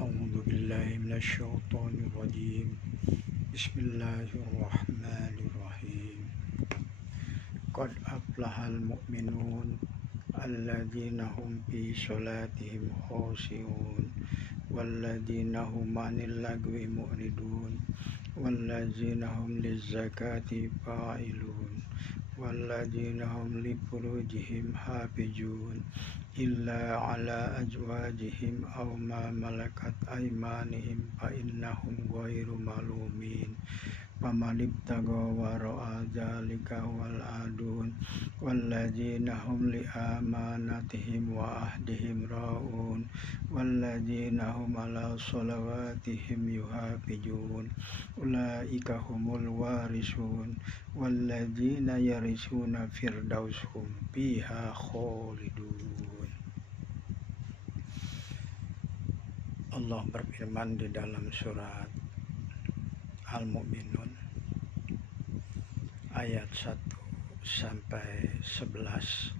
أعوذ بالله من الشيطان الرجيم. بسم الله الرحمن الرحيم. قد أفلح المؤمنون الذين هم في صلاتهم خاشعون والذين هم عن اللغو معرضون والذين هم للزكاة فاعلون والذين هم لفروجهم حافظون إلا على أزواجهم أو ما ملكت أيمانهم فإنهم غير ملومين فمن ابتغى وراء ذلك هو العادون والذين هم لأماناتهم وعهدهم راعون والذين هم على صلواتهم يحافظون أولئك هم الوارثون والذين يرثون الفردوس هم فيها خالدون. Allah berfirman di dalam surat Al-Mu'minun ayat 1 sampai 11.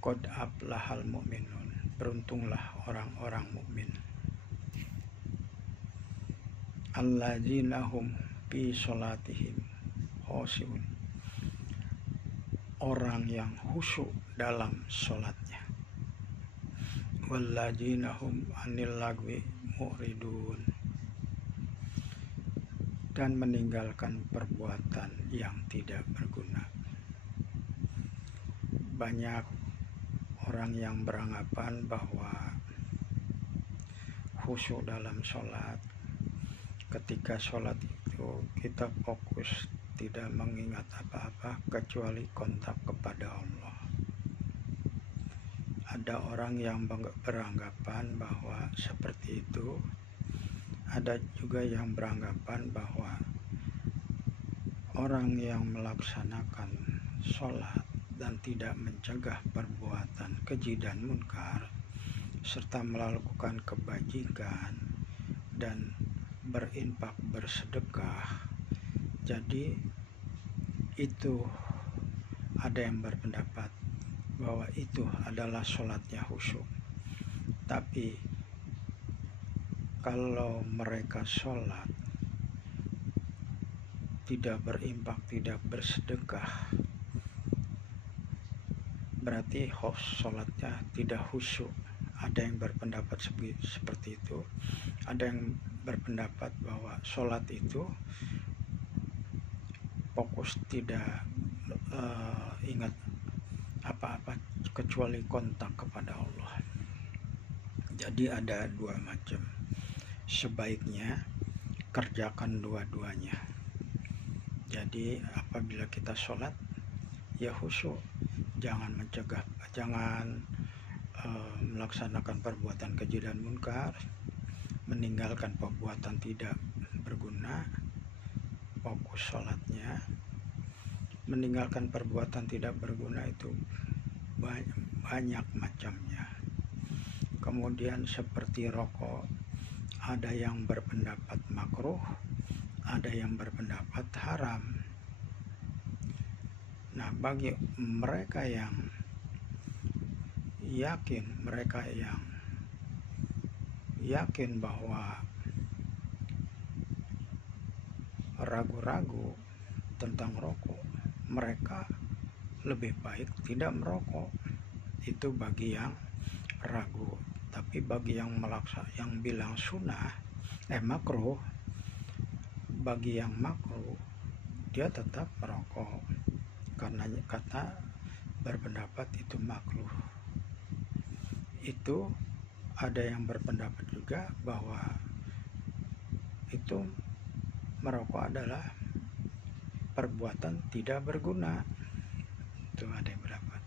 Qad aflahal mu'minun, beruntunglah orang-orang mukmin. Alladzina hum fi sholatihim khashi'un, orang yang khusyuk dalam sholatnya. Walladzina hum anil lagwi mu'ridun, dan meninggalkan perbuatan yang tidak berguna. Banyak orang yang beranggapan bahwa khusyuk dalam sholat, ketika sholat itu kita fokus, tidak mengingat apa-apa kecuali kontak kepada Allah. Ada orang yang beranggapan bahwa seperti itu. Ada juga yang beranggapan bahwa orang yang melaksanakan sholat dan tidak mencegah perbuatan keji dan munkar, serta melakukan kebajikan dan berinfak bersedekah, jadi itu ada yang berpendapat bahwa itu adalah sholatnya khusyuk. Tapi kalau mereka sholat tidak berinfak, tidak bersedekah, berarti sholatnya tidak khusyuk. Ada yang berpendapat seperti itu. Ada yang berpendapat bahwa sholat itu fokus, tidak ingat apa-apa kecuali kontak kepada Allah. Jadi ada dua macam. Sebaiknya kerjakan dua-duanya. Jadi apabila kita sholat, ya khusyuk, jangan mencegah, jangan melaksanakan perbuatan keji dan munkar, meninggalkan perbuatan tidak berguna, fokus sholatnya. Meninggalkan perbuatan tidak berguna itu banyak macamnya. Kemudian seperti rokok, ada yang berpendapat makruh, ada yang berpendapat haram. Nah, bagi mereka yang yakin bahwa ragu-ragu tentang rokok, mereka lebih baik tidak merokok. Itu bagi yang ragu. Tapi bagi yang bilang sunnah, makruh, bagi yang makruh, dia tetap merokok karena kata berpendapat itu makruh. Itu ada yang berpendapat juga bahwa itu merokok adalah perbuatan tidak berguna. Itu ada yang berpendapat.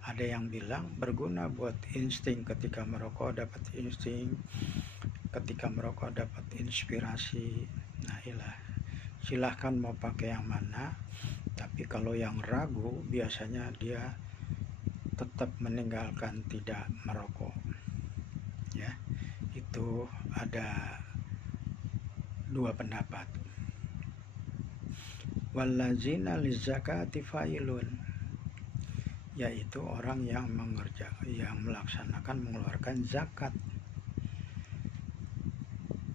Ada yang bilang berguna buat insting, ketika merokok dapat insting, ketika merokok dapat inspirasi. Nah, silahkan mau pakai yang mana. Tapi kalau yang ragu, biasanya dia tetap meninggalkan tidak merokok. Ya, itu ada dua pendapat. Wallazina lizakati fa'ilun, yaitu orang yang melaksanakan mengeluarkan zakat.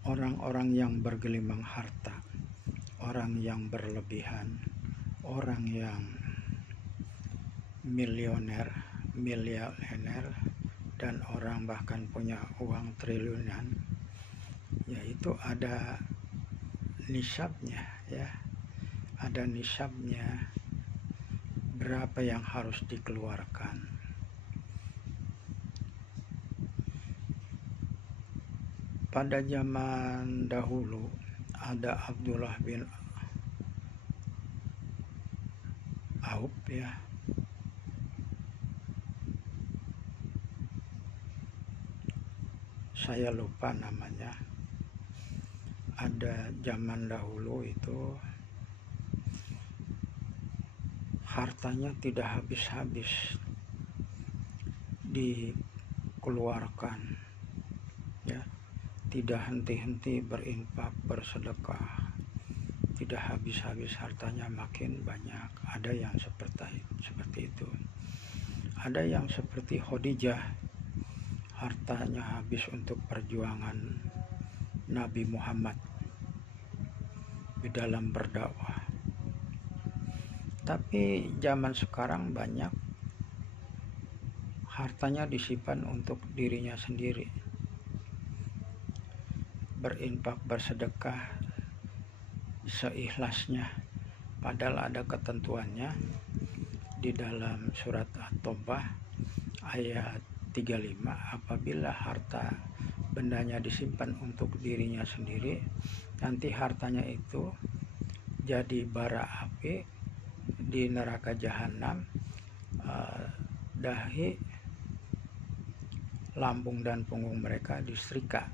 orang-orang yang bergelimang harta, orang yang berlebihan, orang yang miliarder, dan orang bahkan punya uang triliunan, yaitu ada nisabnya, ya, ada nisabnya berapa yang harus dikeluarkan. Pada zaman dahulu ada Abdullah bin Auf, ya, saya lupa namanya. Ada zaman dahulu itu hartanya tidak habis-habis dikeluarkan, ya, tidak henti-henti berinfak, bersedekah, tidak habis-habis hartanya, makin banyak. Ada yang seperti itu. Ada yang seperti Khadijah, hartanya habis untuk perjuangan Nabi Muhammad di dalam berdakwah. Tapi zaman sekarang banyak hartanya disimpan untuk dirinya sendiri, berinfak, bersedekah seikhlasnya, padahal ada ketentuannya di dalam surat At-Taubah ayat 35. Apabila harta bendanya disimpan untuk dirinya sendiri, nanti hartanya itu jadi bara api di neraka jahanam, dahi, lambung dan punggung mereka disetrika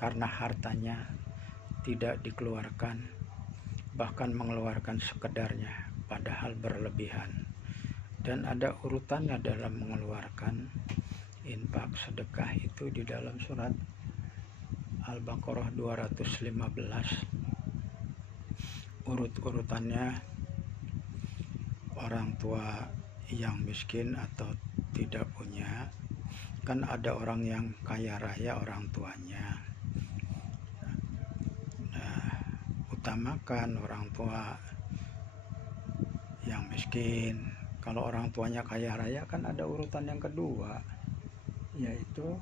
karena hartanya tidak dikeluarkan, bahkan mengeluarkan sekedarnya padahal berlebihan. Dan ada urutannya dalam mengeluarkan infak sedekah itu di dalam surat Al-Baqarah 215. Urut-urutannya orang tua yang miskin atau tidak punya. Kan ada orang yang kaya raya orang tuanya. Utamakan orang tua yang miskin. Kalau orang tuanya kaya raya kan ada urutan yang kedua, yaitu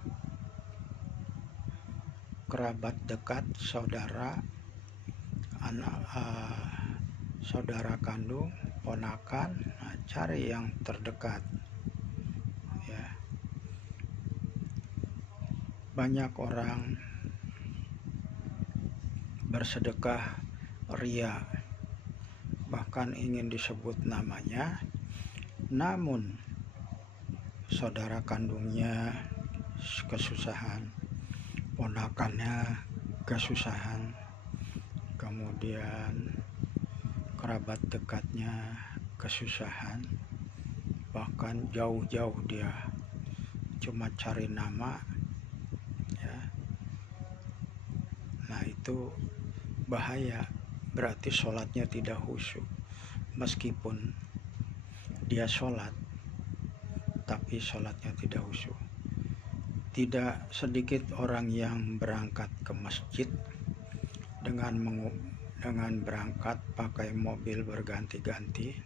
kerabat dekat, saudara, anak, saudara kandung, ponakan. Nah, cari yang terdekat, ya. Banyak orang bersedekah ria, bahkan ingin disebut namanya, namun saudara kandungnya kesusahan, ponakannya kesusahan, kemudian kerabat dekatnya kesusahan, bahkan jauh-jauh dia cuma cari nama, ya. Nah, itu bahaya, berarti sholatnya tidak khusyuk. Meskipun dia sholat, tapi sholatnya tidak khusyuk. Tidak sedikit orang yang berangkat ke masjid dengan berangkat pakai mobil berganti-ganti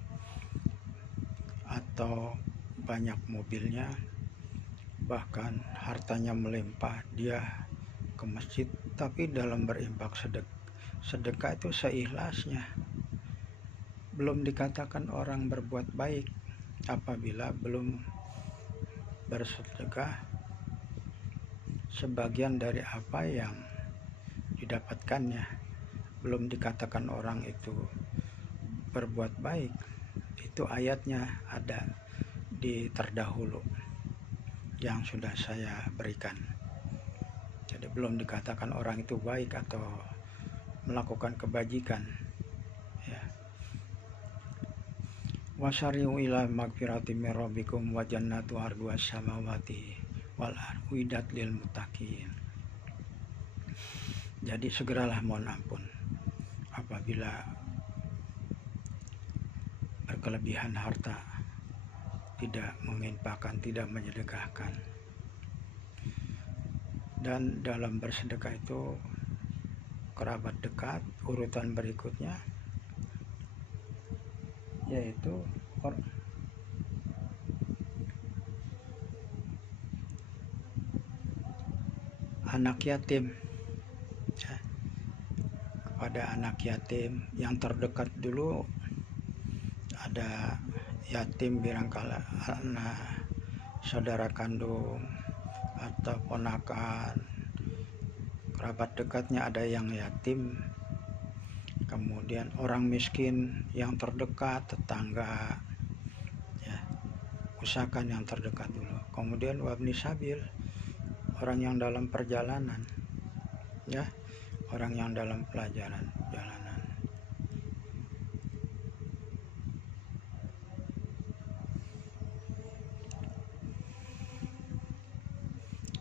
atau banyak mobilnya, bahkan hartanya melimpah, dia ke masjid, tapi dalam berinfak sedekah itu seikhlasnya. Belum dikatakan orang berbuat baik apabila belum bersedekah sebagian dari apa yang didapatkannya. Belum dikatakan orang itu berbuat baik. Itu ayatnya ada di terdahulu yang sudah saya berikan. Jadi belum dikatakan orang itu baik atau melakukan kebajikan, ya. Wasari'u ila magfirati min rabbikum wa jannatu arduha samawati wal ardu uiddat lil muttaqin. Jadi segeralah mohon ampun apabila berkelebihan harta, tidak menginfakkan, tidak menyedekahkan. Dan dalam bersedekah itu kerabat dekat, urutan berikutnya yaitu anak yatim. Ya, kepada anak yatim yang terdekat dulu ada yatim barangkali anak saudara kandung atau ponakan, kerabat dekatnya ada yang yatim. Kemudian orang miskin yang terdekat, tetangga, ya, usahakan yang terdekat dulu. Kemudian wabni sabil, orang yang dalam perjalanan, ya, orang yang dalam jalanan.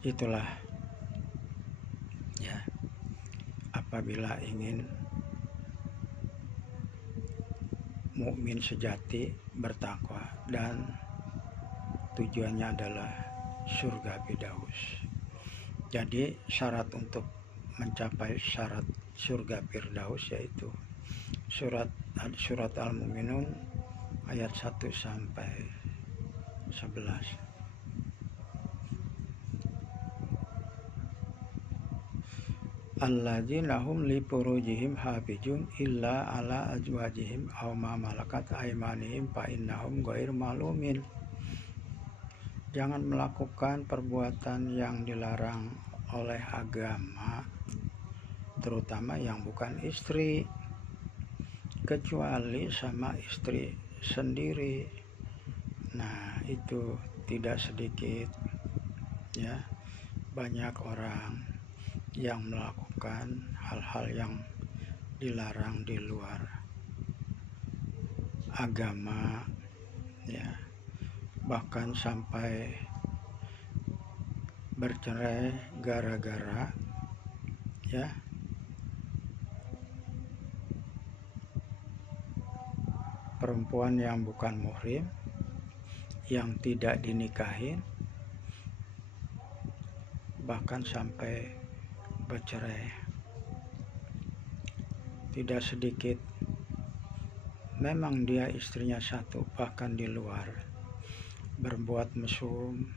Itulah, ya, apabila ingin mukmin sejati bertakwa dan tujuannya adalah surga Firdaus. Jadi syarat untuk mencapai syarat surga Firdaus yaitu surat Al-Mu'minun ayat 1 sampai 11. Alladzina hum li furujihim hafizun illa ala azwajihim aw ma malakat aymanihim fa innahum ghairu malumin. Jangan melakukan perbuatan yang dilarang oleh agama, terutama yang bukan istri, kecuali sama istri sendiri. Nah, itu tidak sedikit, ya, banyak orang yang melakukan hal-hal yang dilarang di luar agama, ya, bahkan sampai bercerai gara-gara, ya, perempuan yang bukan muhrim, yang tidak dinikahin, bahkan sampai bercerai. Tidak sedikit, memang dia istrinya satu, bahkan di luar berbuat mesum,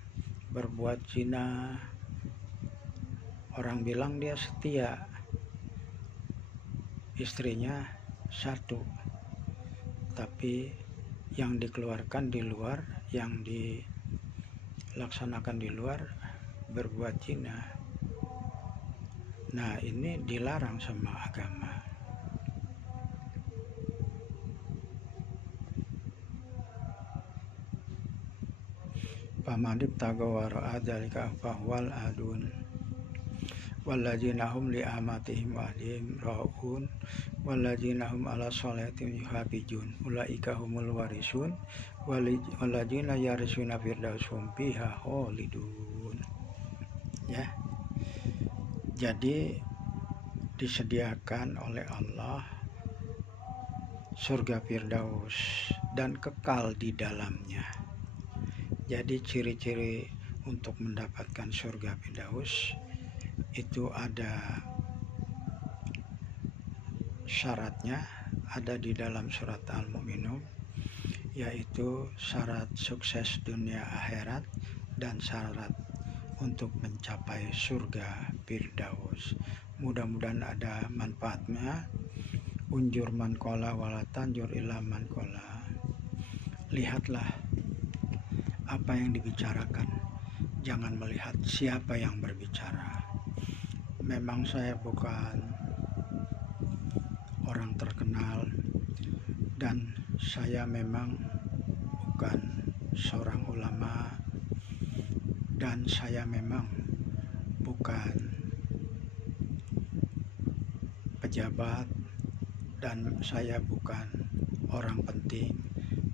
berbuat zina. Orang bilang dia setia, istrinya satu, tapi yang dikeluarkan di luar, yang dilaksanakan di luar berbuat zina. Nah, ini dilarang sama agama. Pamadib tagawara adzalika fahwal adun walladzina hum li amatihim wa ahlihim raun walladzina hum ala sholatihim yuhafizun ulaika humul warisun walladzina yarisuna firdaus hum fiha khalidun. Ya, jadi disediakan oleh Allah surga Firdaus dan kekal di dalamnya. Jadi ciri-ciri untuk mendapatkan surga Firdaus itu ada syaratnya, ada di dalam surat Al-Mu'minun, yaitu syarat sukses dunia akhirat dan syarat untuk mencapai surga Firdaus. Mudah-mudahan ada manfaatnya. Unjur man qala wala tanjur illa man qala. Lihatlah apa yang dibicarakan, jangan melihat siapa yang berbicara. Memang saya bukan orang terkenal dan saya memang bukan seorang ulama dan saya memang bukan pejabat dan saya bukan orang penting,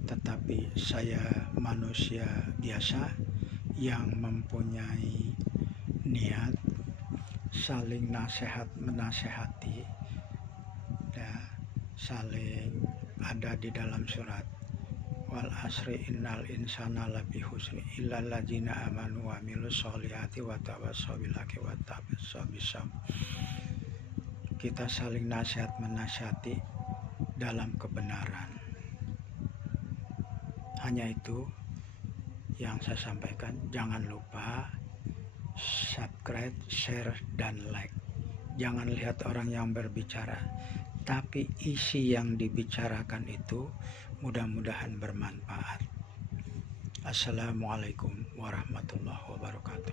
tetapi saya manusia biasa yang mempunyai niat saling menasehati, ya, saling ada di dalam surat wal asri innal insana lafi husri illal ladzina amanu wa amilus sholihati wa tawassaw bil haqqi wa tawassaw bis sabr. Kita saling nasihat menasihati dalam kebenaran. Hanya itu yang saya sampaikan. Jangan lupa subscribe, share, dan like. Jangan lihat orang yang berbicara, tapi isi yang dibicarakan itu mudah-mudahan bermanfaat. Assalamualaikum warahmatullahi wabarakatuh.